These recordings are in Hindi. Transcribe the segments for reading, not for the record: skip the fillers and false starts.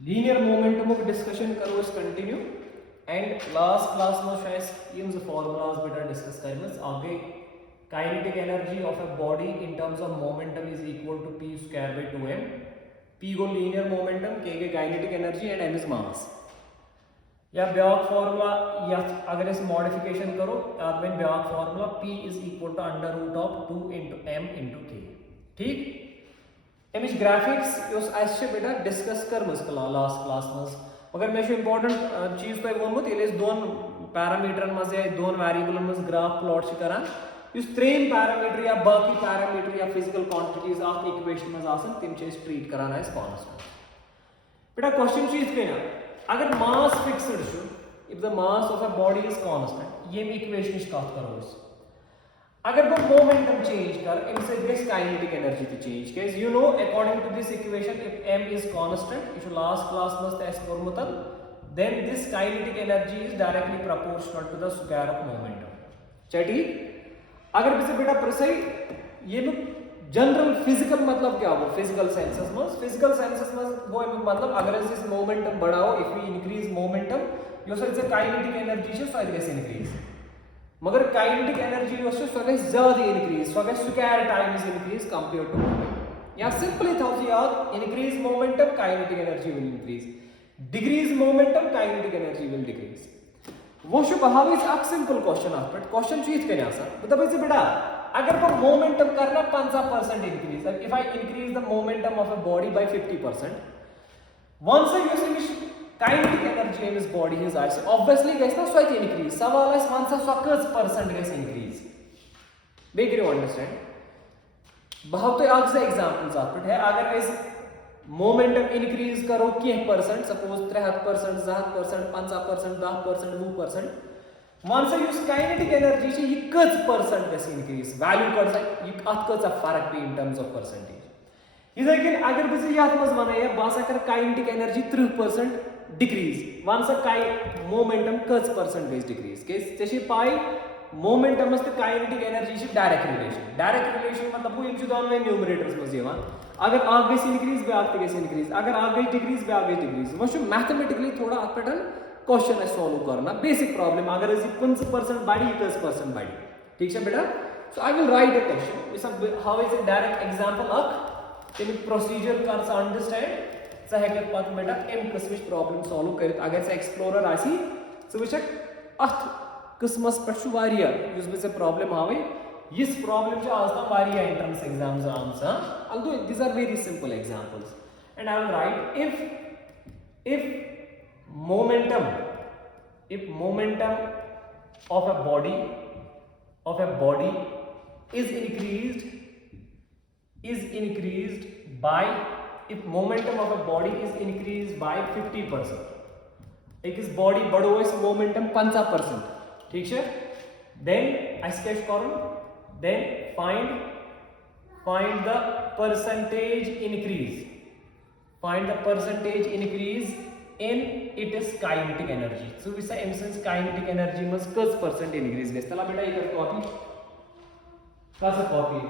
linear momentum of discussion करो इस continue and last class में शायद ये मुझे formulas बेटा discuss करेंगे आगे kinetic energy of a body in terms of momentum is equal to p square by 2m p को linear momentum k के kinetic energy and m is mass या ब्याक फार्मूला या अगर इस मॉडिफिकेशन करो आप में back formula p is equal to under root of 2 into m into k ठीक अमिश ग्राफिक्स उस ऐसे बेटा डिस्कस कर मुश्किल लास्ट क्लास में मगर मे इंपॉर्टेंट चीज तो वोनमुत ये दोन पैरामीटर मज या दोन वेरिएबल मज ग्राफ प्लॉट करान त्रेम पैरामीटर या बाकी पैरामीटर या फिजिकल क्वांटिटीज ऑफ इक्वेशन मज आसन तिम ट्रीट करान एज कांस्टेंट बेटा क्वेश्चन चीज पे अगर मास फिक्स्ड छु if the mass of a body is constant ये इक्वेशन कत करो अगर वो मोमेंटम चेंज कर इनसे दिस काइनेटिक एनर्जी भी चेंज केस you know according to this equation if m is constant it last class में टेस्ट कोरमुतन then this kinetic energy is directly proportional to the square of momentum चटी अगर बिसे बेटा प्रिसाइज ये नु जनरल फिजिकल मतलब क्या हो फिजिकल सेंसेस में वो मतलब अगर इस मोमेंटम बढ़ाओ इफ वी इंक्रीज मोमेंटम यो so kinetic energy so increase मगर काइनेटिक एनर्जी सो ज्यादा increase so square time is increase compare to momentum या सिंपली था याद increase momentum kinetic energy will increase decrease momentum kinetic energy will decrease वो show how is a simple question of but question चीज करे आसा मतलब इसे बेटा अगर वो मोमेंटम करना 50% increase if I increase the momentum of a body by 50% once I use kinetic energy in his body is also obviously guys na so increase सवाल है once so cos percent guys increase make you understand बहुत तो आगे से एग्जांपल्स आपके है अगर इस मोमेंटम इंक्रीज करो कि percent suppose 3% 7% 5% 10% 2% once I use kinetic energy से ये कस percent guys increase value कर सकते ये कस फर्क भी in terms of percentage इधर लेकिन अगर बिसे याद मत बनाइए बात अगर kinetic energy 3% decrease once a momentum कस परसेंटेज डिक्रीज केस जैसे पाई मोमेंटम मस्त काइनेटिक एनर्जी से डायरेक्ट रिलेशन मतलब वो एक दोनों में न्यूमरेटर्स में जेवा अगर आगे से इंक्रीज बे आगे से इंक्रीज अगर आगे डिक्रीज बे आगे डिक्रीज वो शो मैथमेटिकली थोड़ा पैटर्न क्वेश्चन है सॉल्व करना बेसिक प्रॉब्लम अगर इस 50% बढ़ी 10% बढ़ी ठीक है बेटा so I will write a question is how is a direct example of in procedure कांस अंडरस्टैंड सहेक पत बेटा एम किस्म प्रॉब्लम सॉल्व कर अगर से एक्सप्लोरर आसी सो वचक अथ किस्मस पे वारिया युस बे प्रॉब्लम हावे इस प्रॉब्लम छ आज तक वारिया entrance exams answer although these are very simple examples and I will write if momentum of a body is increased by if momentum of a body is increased by 50% एक इस बॉडी बढ़ो इस मोमेंटम 50% ठीक है then I sketch column then find the percentage increase in its kinetic energy so we say instance kinetic energy must cos percent increase guys चला बेटा इधर कॉपी कैसे कॉपी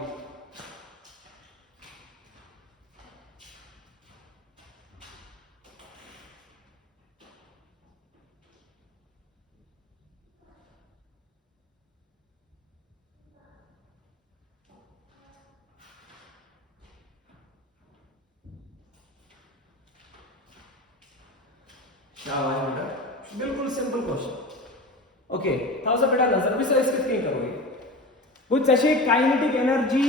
बेटा बिल्कुल सिंपल क्वेश्चन ओके थाउसा बेटा नजर भी सर इसके क्या करोगे कुछ ऐसे काइनेटिक एनर्जी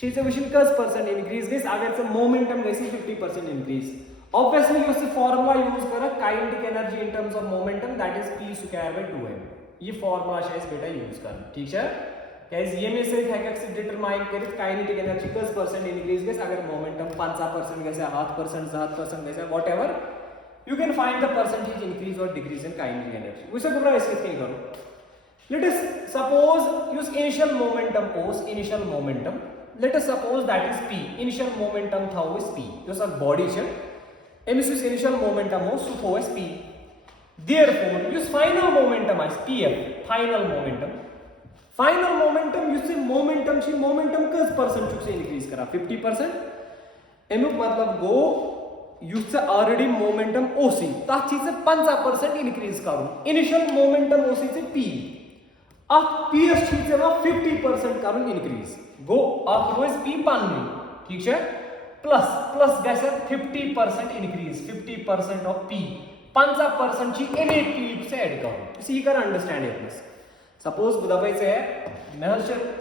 चीजें विशन कस परसेंट इंक्रीज गई अगर से मोमेंटम गई 50% इंक्रीज ऑब्वियसली यूज से फार्मूला यूज करा kinetic energy in terms of momentum that is p square bye 2m ये फार्मूला शायद बेटा यूज करना ठीक है गाइस ये में से हैक से डिटरमाइन करित काइनेटिक एनर्जी कस परसेंट इंक्रीज गई अगर मोमेंटम 5% गई 8% 7% गई whatever you can find the percentage increase or decrease in kinetic energy उसे पूरा इसके क्या करो let us suppose use initial momentum let us suppose that is p initial momentum था वो is p जो सब body है एम use initial momentum हो so वो is p therefore use final momentum as pf final momentum use momentum cos percent से increase करा 50% एम मतलब go युस ऑलरेडी मोमेंटम ओसी तथ 50% इंक्रीज कर इनिशियल मोमेंटम ओसी पी पी एस 50% कर इंक्रीज गो रोज पी पन ठीक है प्लस प्लस ग 50% इंक्रीज 50% ऑफ पी 50% अमे पी से ऐड कर यह कर अंडरस्टैंड ये सपोज बह दपे मे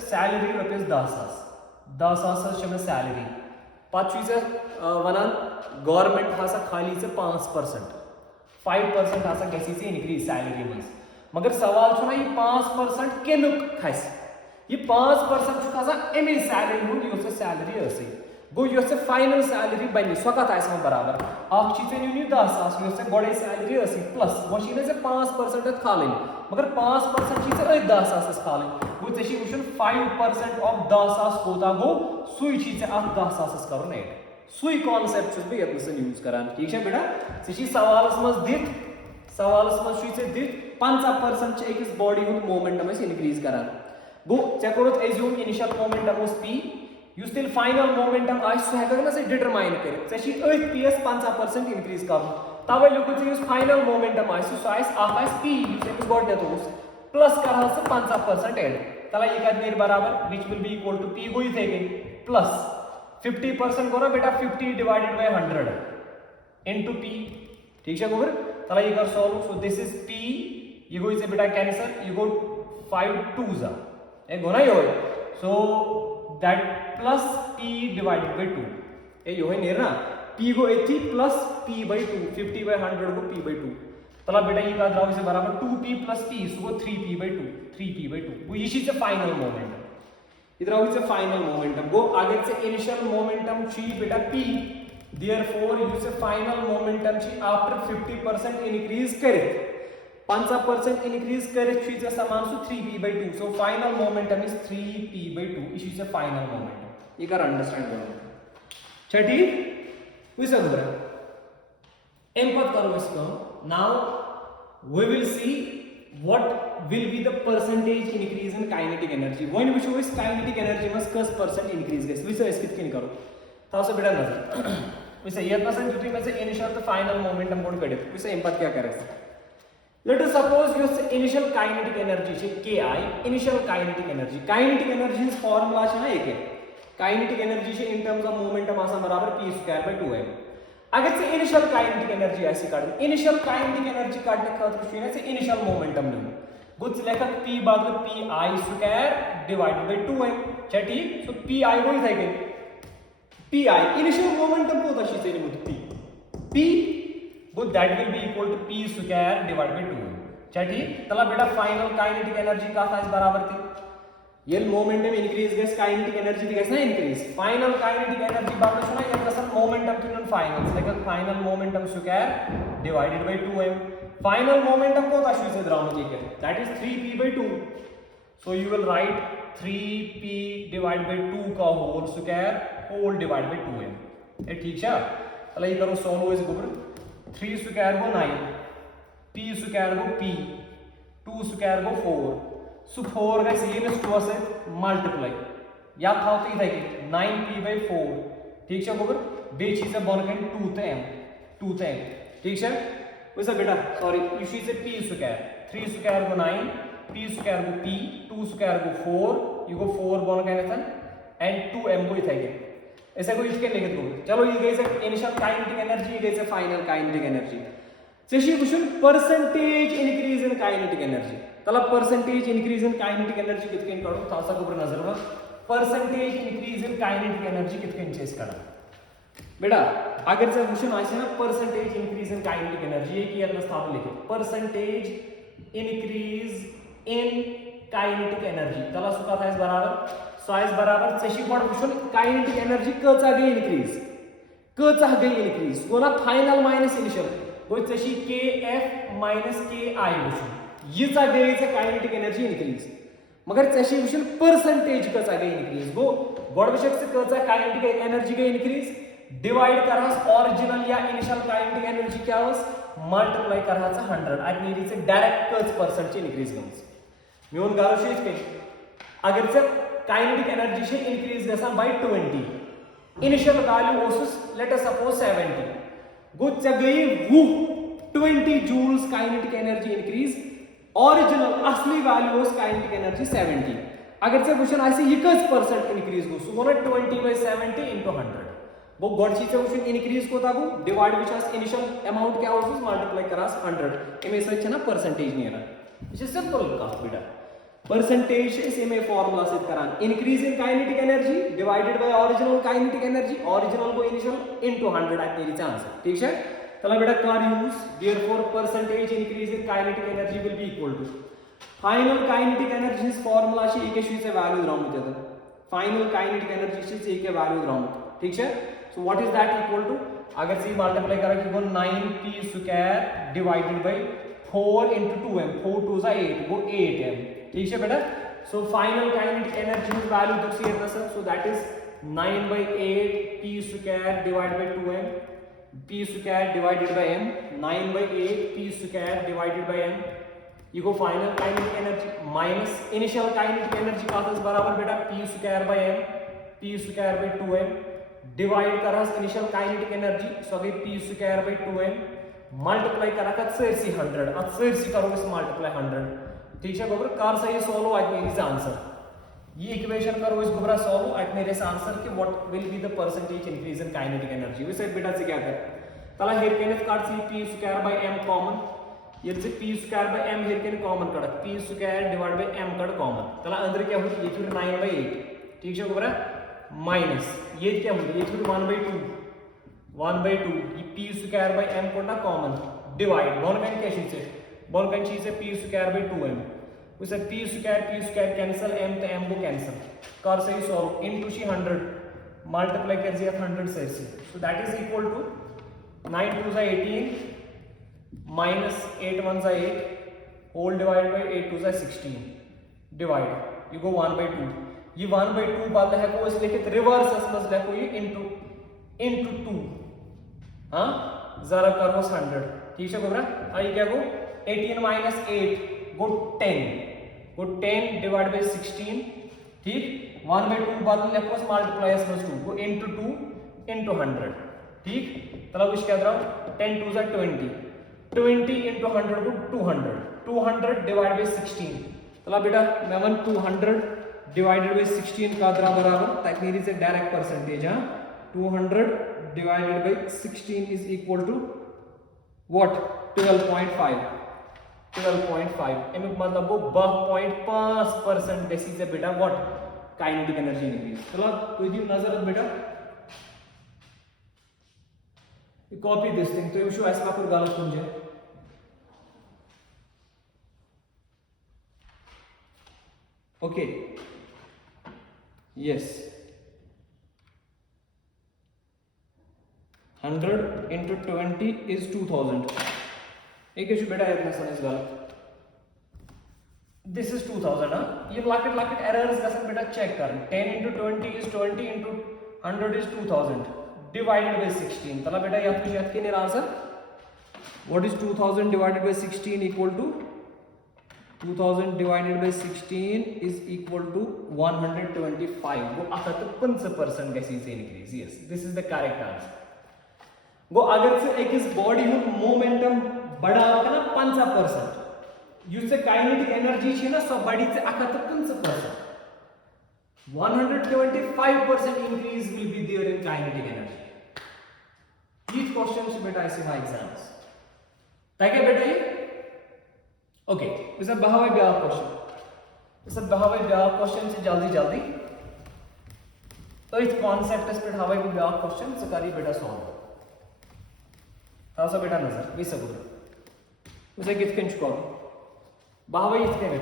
सैलरी रुपीस 10,000 मे सैलरी पे वन गवर्नमेंट हसा खाली 5% 5% हसा गि इंक्रीज सैलरी मज मगर सवाल यह 5% कमुक खस यह 5% अमे सैलरी हूँ सैलरी गो यह फाइनल सैलरी बन सो कत आ बराबर नी 10,000 गोड़े सैलरी प्लस वो 5% खाल मगर 5% 10,000 खाल गो वो 5% ऑफ 10,000 कोता गो सु 10,000 कर एड सुई कॉन्सेप्ट बह ये यूज करान ठीक है बेटा सवाल मज दित सवाल मज दित 50% अकिस बॉडी हूँ मोमेंटम इंक्रीज करान गो ऐ कोर एज्यूम इनिशियल मोमेंटम पी युस तेल फाइनल मोमेंटम सह हेक डिटरमाइन कर पी 50% इंक्रीज कर तवे लिखुत फाइनल मोमेंटम सह पी गोडनेथ प्लस कर 50% एड तला यह कत बराबर which will be equal to P गो थे प्लस 50% गो ना बेटा 50 डिवाइडेड बाय 100 इनटू पी ठीक है गोबर तला यह कर solve so this is P ये गो इसे बेटा कैंसल ये गो 5 2 जा ए गो ना यो सो that plus p divided by 2 ये यो है नेर ना p गो एथी प्लस p by 2 50 by 100 को p by 2 तला बेटा ये का द्राव से बराबर 2p plus p so 3p by 2 3p by 2 वो ये चीज फाइनल मोमेंटम इधर आओ से फाइनल मोमेंटम गो आगे से इनिशियल मोमेंटम छी बेटा p देयरफॉर यू से फाइनल मोमेंटम छी आफ्टर 50% इंक्रीज करे 50% इंक्रीज करे समान सो 3p by 2 so final momentum is 3p by 2 इस फाइनल मोमेंटम ये कर अंडरस्टैंड करो अच्छा ठीक वैसे गुजरा एम्पथ करो इसको now we will see what will be the percentage increase in kinetic energy when we show is kinetic energy मस कस परसेंट इंक्रीज गस वैसे इस कितनी करो तासे बेटा नजर वैसे ये परसेंट जुटी में से इनिशियल तो फाइनल मोमेंटम कोड कड़े वैसे एम्पथ क्या करे Let us suppose your initial kinetic energy is Ki, initial kinetic energy is formula है एक है kinetic energy से in terms of momentum आसा बराबर p square by 2m अगर से initial kinetic energy ऐसे काटने initial kinetic energy काटने खातिर चाहिए से initial momentum लेना कुछ लेकर p बदले pi square divided by 2m चटी so pi वही था कि pi initial momentum को दशी से नहीं p but that will be equal to p square divided by 2 चलिए तला बेटा फाइनल काइनेटिक एनर्जी का था इस बराबर थी ये मोमेंटम इंक्रीज गस काइनेटिक एनर्जी दिखा ना इंक्रीज फाइनल काइनेटिक एनर्जी बात सुना ये कसर मोमेंटम टू फाइनल लेकिन final momentum square divided by 2m final momentum को था से द्राउंड के that is 3p by 2 so you will write 3p divided by 2 का whole square whole divide by 2m ये ठीक है चलो ये करो सॉल्व इस गुबर 3 स्क्वायर को 9 p स्क्वायर को p 2 स्क्वायर को 4 सो 4 का सीरीज 2 से मल्टीप्लाई या था तो इधर के 9p by 4 ठीक है गोबर बे चीज बन गए 2 थे m ठीक है वैसा बेटा सॉरी इसी से p स्क्वायर 3 स्क्वायर को 9 p स्क्वायर को p 2 स्क्वायर को 4 ये को 4 बन गए था एंड 2m को इधर के ऐसा कोई इसके लिखित हो चलो ये गई से इनिशियल काइनेटिक एनर्जी ये गई से फाइनल काइनेटिक एनर्जी सेशी question percentage increase in kinetic energy तला percentage increase in kinetic energy कितकेन काढू तासा ऊपर नजर वर percentage increase in kinetic energy कितकेन चेस काढा बेटा अगर से क्वेश्चन आसे ना percentage increase in kinetic energy ये किया स्थान लिखे percentage increase in kinetic energy तला सुका था इस बराबर साइज बराबर सेशी कोड क्वेश्चन काइनेटिक एनर्जी कचा गई इंक्रीज कोना फाइनल माइनस इनिशियल वो सेशी kf minus ki क्वेश्चन ये चा गई से काइनेटिक एनर्जी इंक्रीज मगर सेशी क्वेश्चन परसेंटेज कचा गई इंक्रीज गो गोड विषय से कचा काइनेटिक एनर्जी गई इंक्रीज डिवाइड करहास ओरिजिनल या इनिशियल काइनेटिक एनर्जी क्या होस मल्टीप्लाई करहास 100 आज नीडी से डायरेक्ट कच परसेंट इंक्रीज गम्स मियोन गारो शेज के अगर से काइनेटिक एनर्जी से इंक्रीज गसा बाय 20 इनिशियल वैल्यू ओसस लेट अस सपोज 70 गो चे गई वो 20 joules kinetic energy increase original असली वैल्यू काइनेटिक एनर्जी 70 अगर चे वुचन आसे ये कस परसेंट इंक्रीज गो सो गो 20/70 into 100 वो गॉड ची चे वुचन इंक्रीज कोता गो डिवाइड विच आस इनिशियल अमाउंट क्या होस मल्टीप्लाई करास 100 इमे से छना परसेंटेज नेरा इट इज सिंपल कथ बेटा परसेंटेज इस इमे फार्मूला से करान increase in kinetic energy divided by original kinetic energy original को इनिशियल इनटू 100 at मेरी चांस ठीक है चला बेटा कर use therefore percentage increase in kinetic energy will be equal to final kinetic energy formula छे एके शुई से वैल्यू द्रामुत है फाइनल काइनेटिक एनर्जी छे एके वैल्यू द्रामुत ठीक है so what is that equal to अगर से मल्टीप्लाई करा कि वो 9p square divided by 4 into 2m 4 2 is 8 वो 8m ठीक है बेटा so final kinetic energy value तो से है sir so that is 9/8 p square divided by 2m p square divided bye m 9/8 p square divided bye m ये को final kinetic energy minus initial kinetic energy का तो बराबर बेटा p square by m p square bye 2m divide करस इनिशियल काइनेटिक एनर्जी सो गई p square bye 2m multiply करा का 100 100 करो इस मल्टीप्लाई 100 ठीक है गोबर कर सही सॉल्व आज मेरे आंसर ये इक्वेशन करो इस गोबरा सॉल्व आज मेरे आंसर कि what will be the percentage increase in kinetic energy वैसे बेटा से क्या कर तला हेर केने काट सी p square by m common ये से p स्क्वायर बाय m हेर केने common cut p square divide bye m cut common तला अंदर क्या हो ये फिर 9/8 ठीक है गोबरा माइनस ये क्या हो ये फिर 1/2 ये p स्क्वायर बाय m कोटा कॉमन डिवाइड वन कैन क्या चीज है वन कैन चीज है p स्क्वायर बाय 2m उसे p स्क्वायर कैंसिल m तो m को कैंसिल कर सही सॉल्व इनटू 100 मल्टीप्लाई कर दिया 100 से so that is equal to 9 2 is 18 minus 8 1 is 8 whole divided by 8 2 is 16 divide you go 1/2 ये 1/2 बात है को इस लिखित रिवर्स असमस देखो ये इनटू 2 हां जरा करो 100 ठीक है गोबरा आई क्या गो 18 minus 8 go 10 divided by 16 ठीक 1/2 बाद में लिखो मल्टीप्लाई असमस 2 go into 2 into 100 ठीक मतलब कुछ क्या रहा 10 2 is 20 into 100 को 200 divided by 16 चला बेटा मैं 200 divided by 16 का बराबर तक मेरी से डायरेक्ट परसेंटेज हां 200 divided by 16 is equal to what 12.5 M मतलब वो 12.5% जैसी से बेटा व्हाट काइनेटिक एनर्जी इंक्रीज चलो कोई दी नजर बेटा कॉपी दिस थिंग तो यू ऐसा कुछ गलत समझे ओके यस 100 into 20 is 2000 एक इशू बेटा इतना समझ गलत दिस इज 2000 हां ये लाकेट एरर्स गसन बेटा चेक कर 10 into 20 is 20 into 100 is 2000 divided by 16 तला बेटा या तो याद के answer what is 2000 divided by 16 equal to 2000 divided by 16 is equal to 125 वो 55% कैसे से increase yes this is the correct answer वो अगर से एक इस बॉडी में मोमेंटम बढ़ा ना 50% युसे काइनेटिक एनर्जी छे ना सब बॉडी से 55% 125% increase will be there in kinetic energy. These questions बेटा ऐसे हैं एग्जाम्स ताकि बेटा ये ओके इसे बहावे ब्याह क्वेश्चन से जल्दी तो इस कॉन्सेप्ट इस पे हवाई ब्याह क्वेश्चन से करी बेटा सॉल्व सा बेटा नजर वी सगुर उसे कित कंच को बहावे इतके में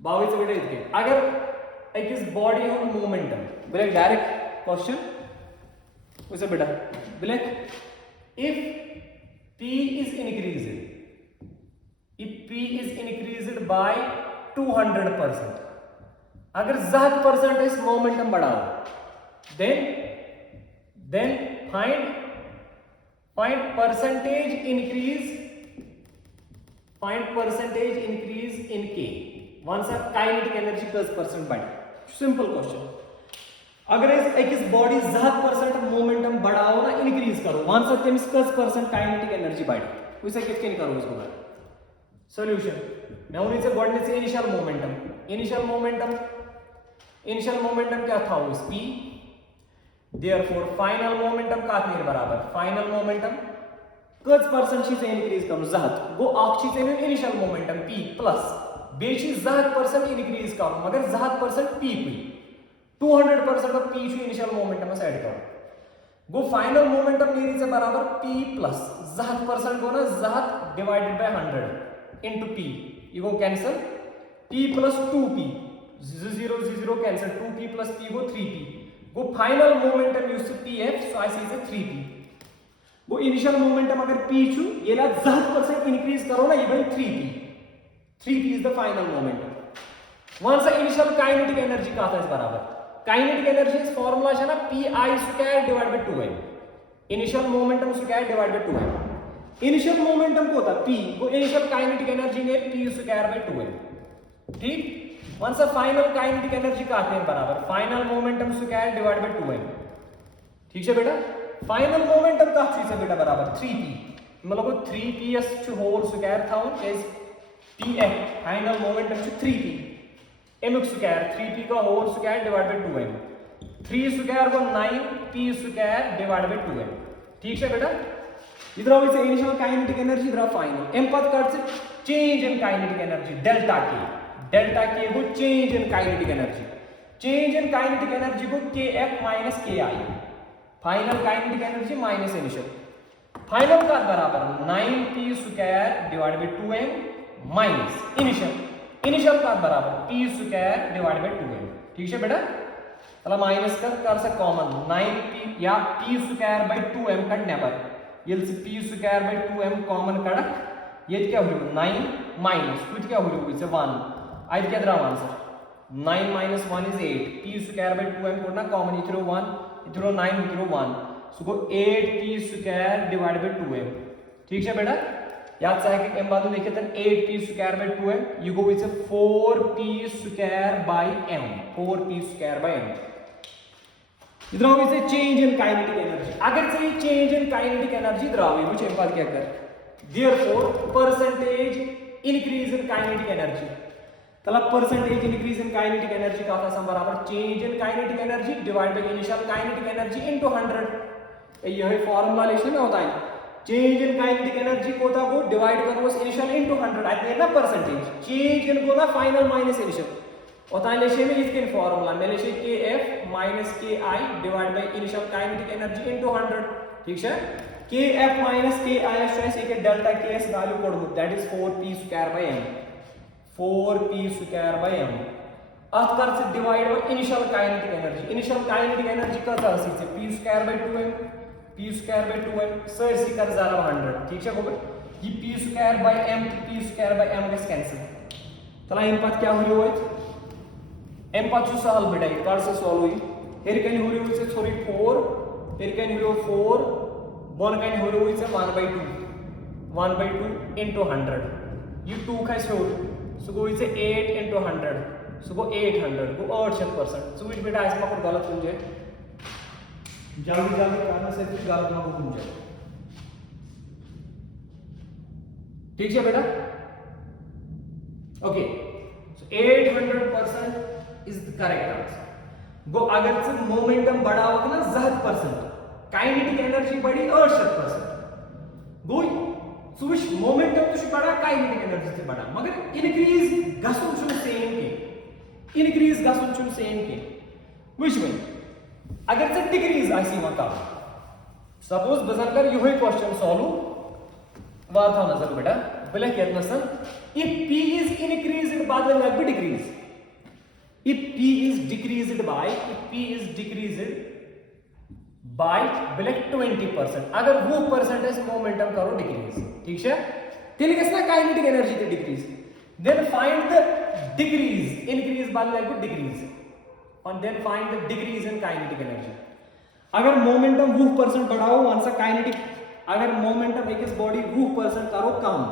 बावी से बेटा इतके अगर एक इस बॉडी हो मोमेंटम बोले डायरेक्ट क्वेश्चन उसे बेटा बोले if P is increased by 200%. अगर 100% इस मोमेंटम बढ़ाओ then find percentage increase in K once a kinetic energy +% बढ़े. Simple question. अगर इस बॉडी 100% मोमेंटम बढ़ाओ ना इंक्रीज करो वन सा तमिस कस परसेंट काइनेटिक एनर्जी बढ़ वैसे कित कन करो इसको सॉल्यूशन मैं उन्हीं से गॉडनेस इनिशियल मोमेंटम क्या था उस p देयरफॉर फाइनल मोमेंटम कात नेर बराबर फाइनल मोमेंटम कस परसेंट छी से इंक्रीज करो जहत गो आख छी से इनिशियल मोमेंटम p प्लस बे छी जहत परसेंट इंक्रीज करो मगर जहत परसेंट p पे 200% ऑफ p छी इनिशियल मोमेंटम से ऐड करो गो फाइनल मोमेंटम नेरी से बराबर p प्लस जहत परसेंट गो ना जहत divided by 100 into p you go cancel p plus 2p 0 cancel 2p plus p go 3p go final momentum used to pf so I see is a 3p वो इनिशियल मोमेंटम अगर p छु ये ला 10% इंक्रीज करो ना ये बन 3p is the final momentum once initial kinetic energy का था इस बराबर काइनेटिक एनर्जी इस फार्मूला है ना pi square divide by 2m initial momentum square divide by 2m initial momentum को होता p वो इनिशियल काइनेटिक एनर्जी ने p स्क्वायर बाय 2m ठीक वंस फाइनल काइनेटिक एनर्जी का था बराबर final momentum square divide by 2m ठीक है बेटा फाइनल मोमेंटम का चीज है बेटा बराबर 3p मतलब 3ps टू होल स्क्वायर था is pf final momentum to 3p m square 3p का whole square divide by 2m 3 square को 9p square divide by 2m ठीक है बेटा इधर इज इनिशियल काइनेटिक एनर्जी इधर फाइनल m पद कट से change in kinetic energy delta k को चेंज इन काइनेटिक एनर्जी को kf minus ki final kinetic energy minus initial final का बराबर 9p square divide by 2m minus initial का बराबर p square divide by 2m ठीक है बेटा चला माइनस कर से कॉमन 9p या p स्क्वायर बाय 2m कटने पर ये p square bye 2m common कड़क ये क्या हो 9 माइनस कुछ क्या हो इसे 1 आज क्या द्रा answer 9 minus 1 is 8 p square by 2m कोडना कॉमन इधरो 1 इधरो 9 इधरो 1 सो को 8p square divided by 2m ठीक है बेटा याद से कि m बाजू लिखे थे 8p square by 2m you go with 4p square by m 4p square by m इधर आओ इसे चेंज इन काइनेटिक एनर्जी अगर से चेंज इन काइनेटिक एनर्जी इधर आओ मुझे एक बात क्या कर therefore percentage increase in kinetic energy मतलब percentage increase in kinetic energy का था बराबर change in kinetic energy divide by initial kinetic energy into 100 यही फार्मूला लेशन में होता है चेंज इन काइनेटिक एनर्जी को था वो डिवाइड करो उस इनिशियल इनटू 100 आते ना परसेंटेज चेंज इन को ना फाइनल माइनस इनिशियल होता है लेशन में इसके फार्मूला में लेशन kf minus ki divide by initial kinetic energy into 100 ठीक है kf माइनस ki स्ट्रेस एक डेल्टा ks वैल्यू कोड that is 4p square by m 4p square by m अत कर से divide by initial kinetic energy का था से p square by 2m sir सी कर जाला 100 ठीक है गोबर ये p square by m का कैंसिल चला इन पद क्या हो रही है m पद जो सॉल्व बेटा कर से सॉल्व हुई फिर कहीं हो रही है से थोड़ी 4 फिर कहीं हो 4 वन कहीं हो रही है 1/2 into 100 ये 2 का से so go is 8 into 100 so go 800 go 8% so which बेटा इसमें कुछ गलत हो जाए जल्दी करना से कुछ गलत ना हो जाए ठीक है बेटा okay so 800% is the correct answer गो अगर से मोमेंटम बढ़ा होगा ना 10% काइनेटिक एनर्जी बढ़ी 8% गो स्विच मोमेंटम तो बड़ा काइनेटिक एनर्जी से बड़ा मगर इंक्रीज गसुन छु सेम के व्हिच मीन अगर से डिक्रीज आसी मका सपोज बजनकर यही क्वेश्चन सॉल्व वार था नजर बेटा बोले कितना सन इफ p is increased बाद में लग भी decrease if p is decreased by black 20% अगर वो परसेंटेज मोमेंटम करो डिक्रीज ठीक है तेल किसना काइनेटिक एनर्जी ते decrease then find the decrease increase बाद लाइक डिक्रीज और then find the decrease in kinetic energy अगर मोमेंटम 20% बढ़ाओ वंस काइनेटिक अगर मोमेंटम एक इस बॉडी 20% करो कम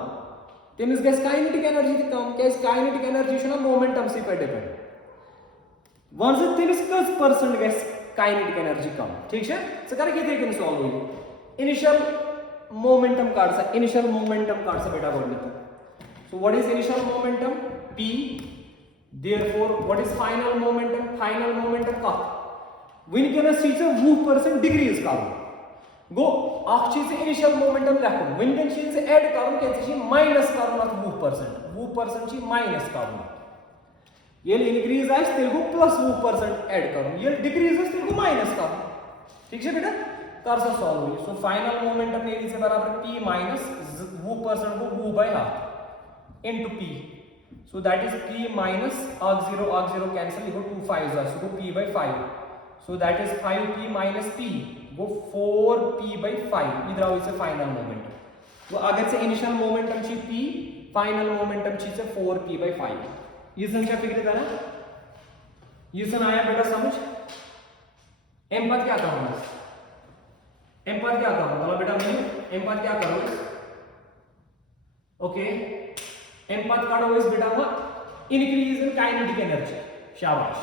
तेमिस गैस काइनेटिक एनर्जी ते कम क्या इस काइनेटिक एनर्जी छना मोमेंटम से पे डिपेंड वंस तेमिस 10% गैस काइनेटिक एनर्जी कम ठीक है सो करे के देखें सॉल्व हुई initial momentum काढसा, initial momentum काढसा बेटा गोडने. So what is initial momentum? P. Therefore what is final momentum? Final momentum का वुनकनस चीज 20% डिक्रीज करूँ गो अख चीज इनिशियल मोमेंटम लेखुन वुनकन चीज ऐड करूँ क्या माइनस करूँ 20% ची माइनस करूँ ये इंक्रीज आए तेल को प्लस 20% ऐड करूँ ये डिक्रीज आए तेल को माइनस करूँ ठीक है बेटा कर सा सॉल्व हुई. सो फाइनल मोमेंटम ये से बराबर p माइनस 20% को 2 by half into p. So that is p minus आग 0 कैंसिल ये 2 5 जा सो p by 5. So that is 5p minus p वो 4p by 5 इधर आओ इसे फाइनल मोमेंटम. तो अगर से इनिशियल मोमेंटम ची p फाइनल मोमेंटम ची से 4p by 5. ये संख्या फिक्र था ना ये सन आया बेटा समझ. m पर क्या करूंगा m पर क्या करूंगा बोला बेटा मैं m पर क्या करूंगा ओके m पर काढो इस बेटा वो इंक्रीज इन काइनेटिक एनर्जी शाबाश.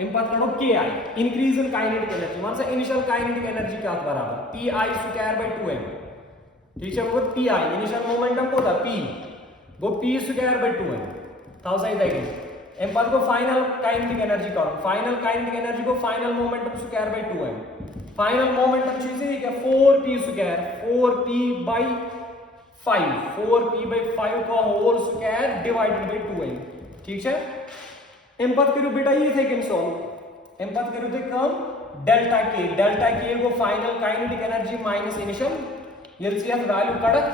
इम्पात करो ki increase in kinetic energy मान से इनिशियल काइनेटिक एनर्जी क्या बराबर pi स्क्वायर बाय 2m ठीक है वो pi इनिशियल मोमेंटम को था p वो p स्क्वायर बाय 2m ताऊ सही देखें इम्पात को फाइनल काइनेटिक एनर्जी करो फाइनल काइनेटिक एनर्जी को final momentum square by 2m final momentum चीज है क्या 4p square 4p bye 5 4p bye 5 का whole square divided by 2m ठीक है. एम्पथ करो बेटा ये सेकंड सॉल्व एम्पथ करो तो कम डेल्टा के को final kinetic energy minus initial ये से वैल्यू कड़क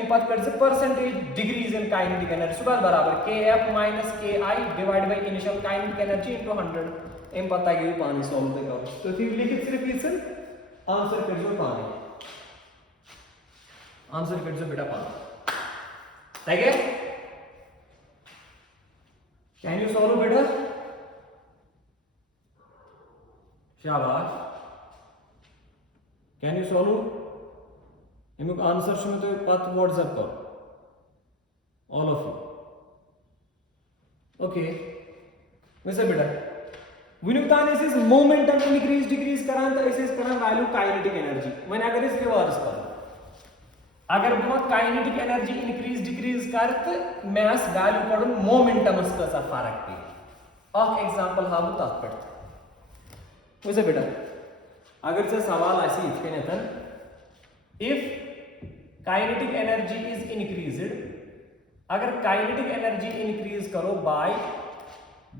एम्पथ कर से percentage decrease in kinetic energy सुबह बराबर kf minus ki divide by initial kinetic energy into 100 एम्पथ आ गई पानी सॉल्व करो तो फिर लिखित सिर्फ इस आंसर कर दो पानी आंसर कर दो बेटा पानी ठीक है. Can you solve बेटा शाबाश. Can you solve इनको आंसर शुरू तो पत व्हाट्सएप करो ऑल ऑफ यू ओके. वैसे बेटा विनुक्तान इस मोमेंटम इंक्रीज डिक्रीज करान तो इसे करान वैल्यू काइनेटिक एनर्जी मैंने अगर इस रिवर्स करो अगर मैं काइनेटिक एनर्जी इंक्रीज डिक्रीज करत मैस वैल्यू करूं मोमेंटमस का फर्क पे एक एग्जांपल हाउ तथ पे वैसे बेटा अगर से सवाल ऐसे इतने if kinetic energy is increased अगर काइनेटिक एनर्जी इंक्रीज करो बाय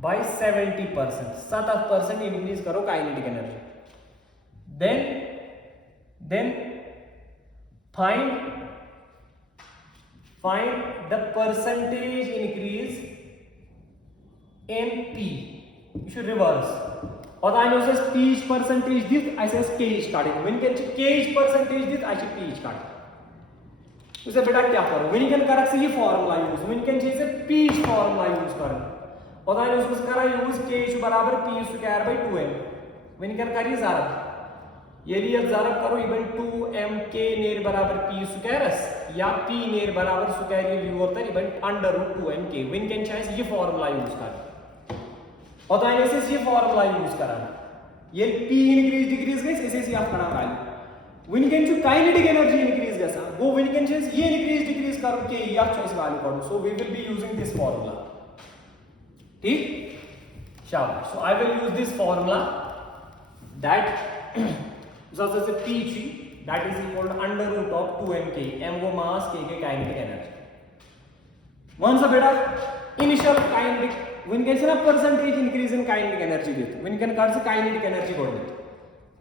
70% इंक्रीज करो kinetic energy then find the percentage increase in p you should reverse और I know says p percentage dit I says k काटेंगे when can k percentage dit I should p काटेंगे उसे बेटा क्या करो when can करेक्ट से ये फार्मूला यूज when can चीज से p फार्मूला यूज करो और I know उसको करा यूज k बराबर p square bye 2m when can करिए ज़रा यदि अब ज़रा करो इवन 2mk नेर बराबर p स्क्वायर या p नेर बराबर स्क्वायर ये व्यू होता है इवन √2mk विन कैन चाहे ये फार्मूला यूज कर और तो ऐसे ये फार्मूला यूज करा ये p इंक्रीज डिक्रीज गई इसे से आप करा वैल्यू विन कैन जो काइनेटिक एनर्जी इंक्रीज कैसा वो विन कैन चाहे ये इंक्रीज डिक्रीज करो के या चॉइस वैल्यू करो so we will be using this formula ठीक शाबाश. So I will use this formula that so as a pg that is equal to under root of 2mk m वो मास k के काइनेटिक एनर्जी वन सा बेटा इनिशियल काइनेटिक when कैसे ना percentage increase in kinetic energy देते when कैन कर से काइनेटिक एनर्जी बढ़ देते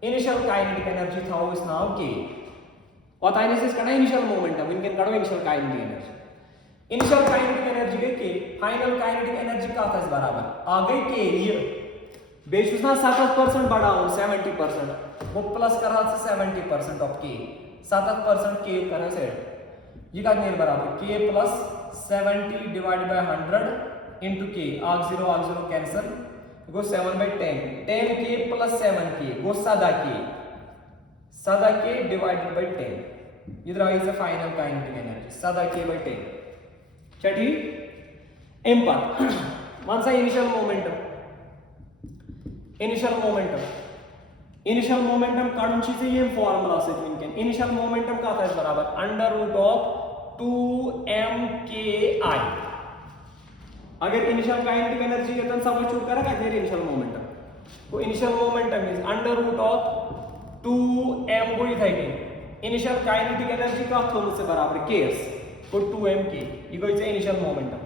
इनिशियल काइनेटिक एनर्जी था इस नाउ k और ताइने से करना इनिशियल मोमेंटम when कैन करो initial kinetic energy initial kinetic energy के k फाइनल काइनेटिक एनर्जी का था बराबर आ गई k ये बेस ना 70% बढ़ाओ 70% वो प्लस करा से 70% ऑफ k 70% k करा से ये का नेर बराबर k plus 70 divided by 100 into k आग 0 कैंसिल गो 7 बाय 10k प्लस 7k गो सादा k डिवाइडेड बाय 10 इधर आई से फाइनल काइनेटिक एनर्जी सादा k बाय 10 छठी इम्पल्स मान सा इनिशियल मोमेंटम इनिशियल मोमेंटम काढून चीजें ये फॉर्मूला से इनके इनिशियल मोमेंटम का था बराबर अंडर रूट ऑफ 2mki। अगर इनिशियल काइनेटिक एनर्जी है तो सब चूक करा क्या इनिशियल मोमेंटम तो initial momentum is under root of 2m को ही था कि इनिशियल काइनेटिक एनर्जी का थोड़ा से बराबर ks तो 2mk ये कोई से इनिशियल मोमेंटम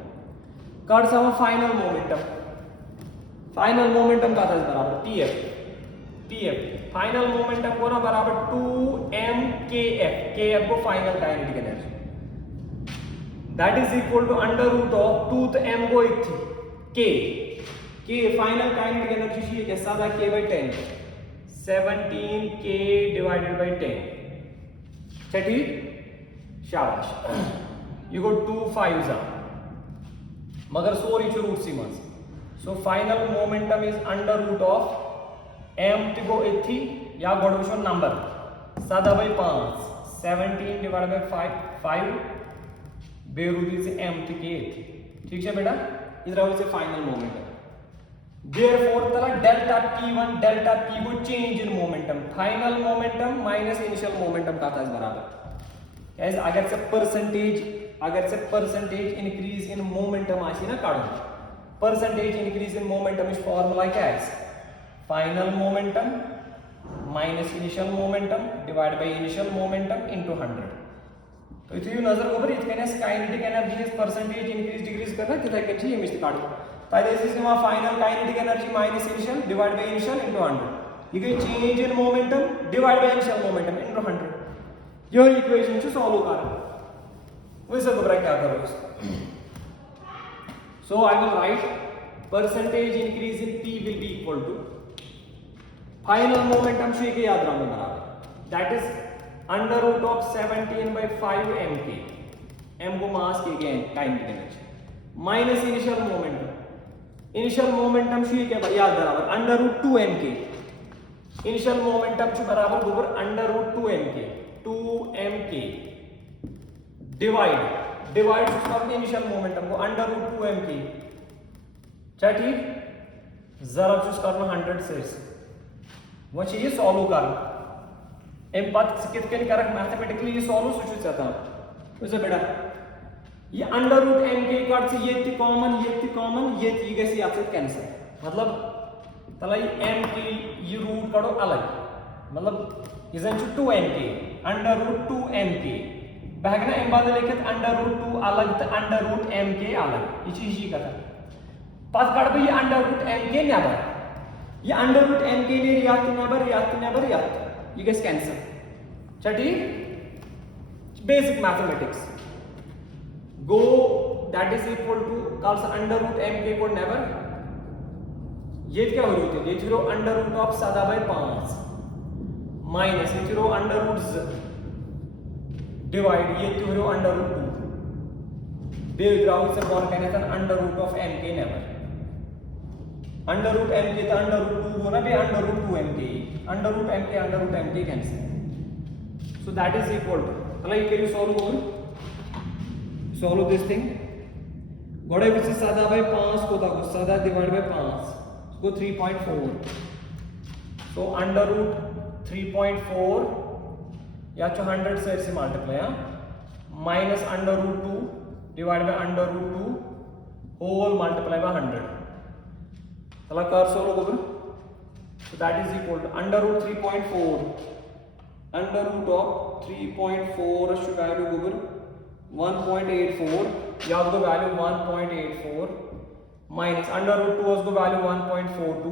कर सम फाइनल मोमेंटम का था बराबर pf फाइनल मोमेंटम को ना बराबर 2mkf kf को final kinetic energy that is equal to under root of 2 तो m को एक थी k फाइनल काइनेटिक एनर्जी चाहिए कैसा था k by 10 17k divided by 10 ठीक शाबाश you got 2 5s मगर 4 इच रूट सी मस so final momentum is under root of m तिगो इथी या गोडविशन नंबर 7 by 5 17 divided by 5 बेरूदी से m तिके ठीक है बेटा इधर आओ से फाइनल मोमेंटम therefore तला डेल्टा p1 डेल्टा p को change in momentum final momentum minus initial momentum का था बराबर गाइस अगर से परसेंटेज इंक्रीज इन मोमेंटम आसी ना काढो percentage increase in momentum is formula क्या है final momentum minus initial momentum divide by initial momentum into 100 तो इथे यू नजर ओवर इतकने kinetic energy is percentage increase decrease करना कितना के चाहिए मिस्टेक काढो ताई this is final kinetic energy minus initial divide by initial into 100 ये change in momentum divide by initial momentum into 100 यो इक्वेशन से सॉल्व कर वैसे घबरा क्या करो so I will write percentage increase in p will be equal to final momentum से के याद रखना बराबर that is under root of 17 by 5 mk m को मास के kinetic energy minus initial momentum से के याद बराबर अंडर रूट 2 mk इनिशियल मोमेंटम से बराबर बराबर अंडर रूट 2 mk डिवाइड करते इनिशियल मोमेंटम को अंडर रूट 2 mk क्या ठीक जरा चूज करना 100 से वो चाहिए सॉल्व करना एम बात कित के करक मैथमेटिकली ये सॉल्व सुचु चाहता उसे बेटा ये अंडर रूट mk काट से ये कॉमन ये गैस आपसे कैंसिल मतलब तला ये mk ये रूट काटो अलग मतलब इजन 2 mk अंडर रूट 2 mk बहगना एम बाद लिखित अंडर रूट 2 अलग तो अंडर रूट mk अलग ये चीज ही कथा पद काट ये अंडर रूट mk नेबर ये अंडर रूट mk ने नेबर ये गैस कैंसिल चटी बेसिक मैथमेटिक्स गो दैट इज इक्वल टू कॉल्स अंडर रूट mk को नेबर ये क्या हो रही है ये 0 under root of 7 by 5 minus ये 0 अंडर रूट डिवाइड ये 0 अंडर रूट 2 दे ग्राउंड से कौन कहने था अंडर रूट ऑफ mk नेबर अंडर रूट mk तो अंडर रूट 2 होना भी under root 2 mk under root mk cancel so that is equal to like can you solve this thing गोड़े विच 7 by 5 को था 7 divided by 5 को 3.4 so अंडर रूट 3.4 या 100 से multiply minus under root 2 divide by under root 2 whole multiply by 100 चला कर solve over so that is equal to under root 3.4 under root of 3.4 should value over 1.84 या उसको value 1.84 minus under root 2 उसको value 1.42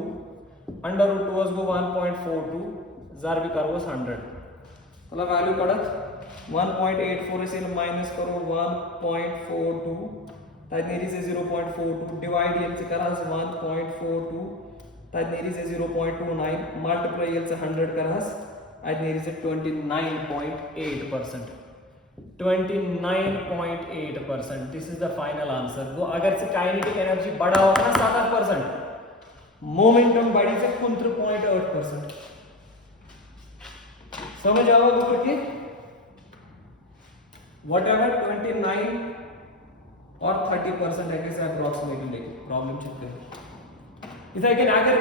under root 2 उसको 1.42 जार भी करो 100 मतलब value कड़त 1.84 से माइनस करो 1.42 ताकि से 0.42 डिवाइड ये से करा 1.42 ताकि से 0.29 मल्टीप्लाई ये से 100 करा आज नेरी से 29.8%. 29.8%. This is the final answer. वो अगर से काइनेटिक एनर्जी बढ़ा होगा ना 7%, मोमेंटम बढ़ी से 0.8%. समझ आओ गोबर के whatever 29 और 30% है कैसे अप्रोक्सीमेटली प्रॉब्लम चुकते हैं. इसे अगर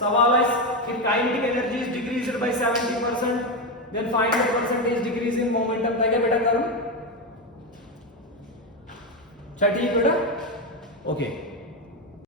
सवाल है if kinetic energy is decreased by 70% then find the percentage decrease in momentum था क्या बेटा करूं? अच्छा ठीक बेटा, ओके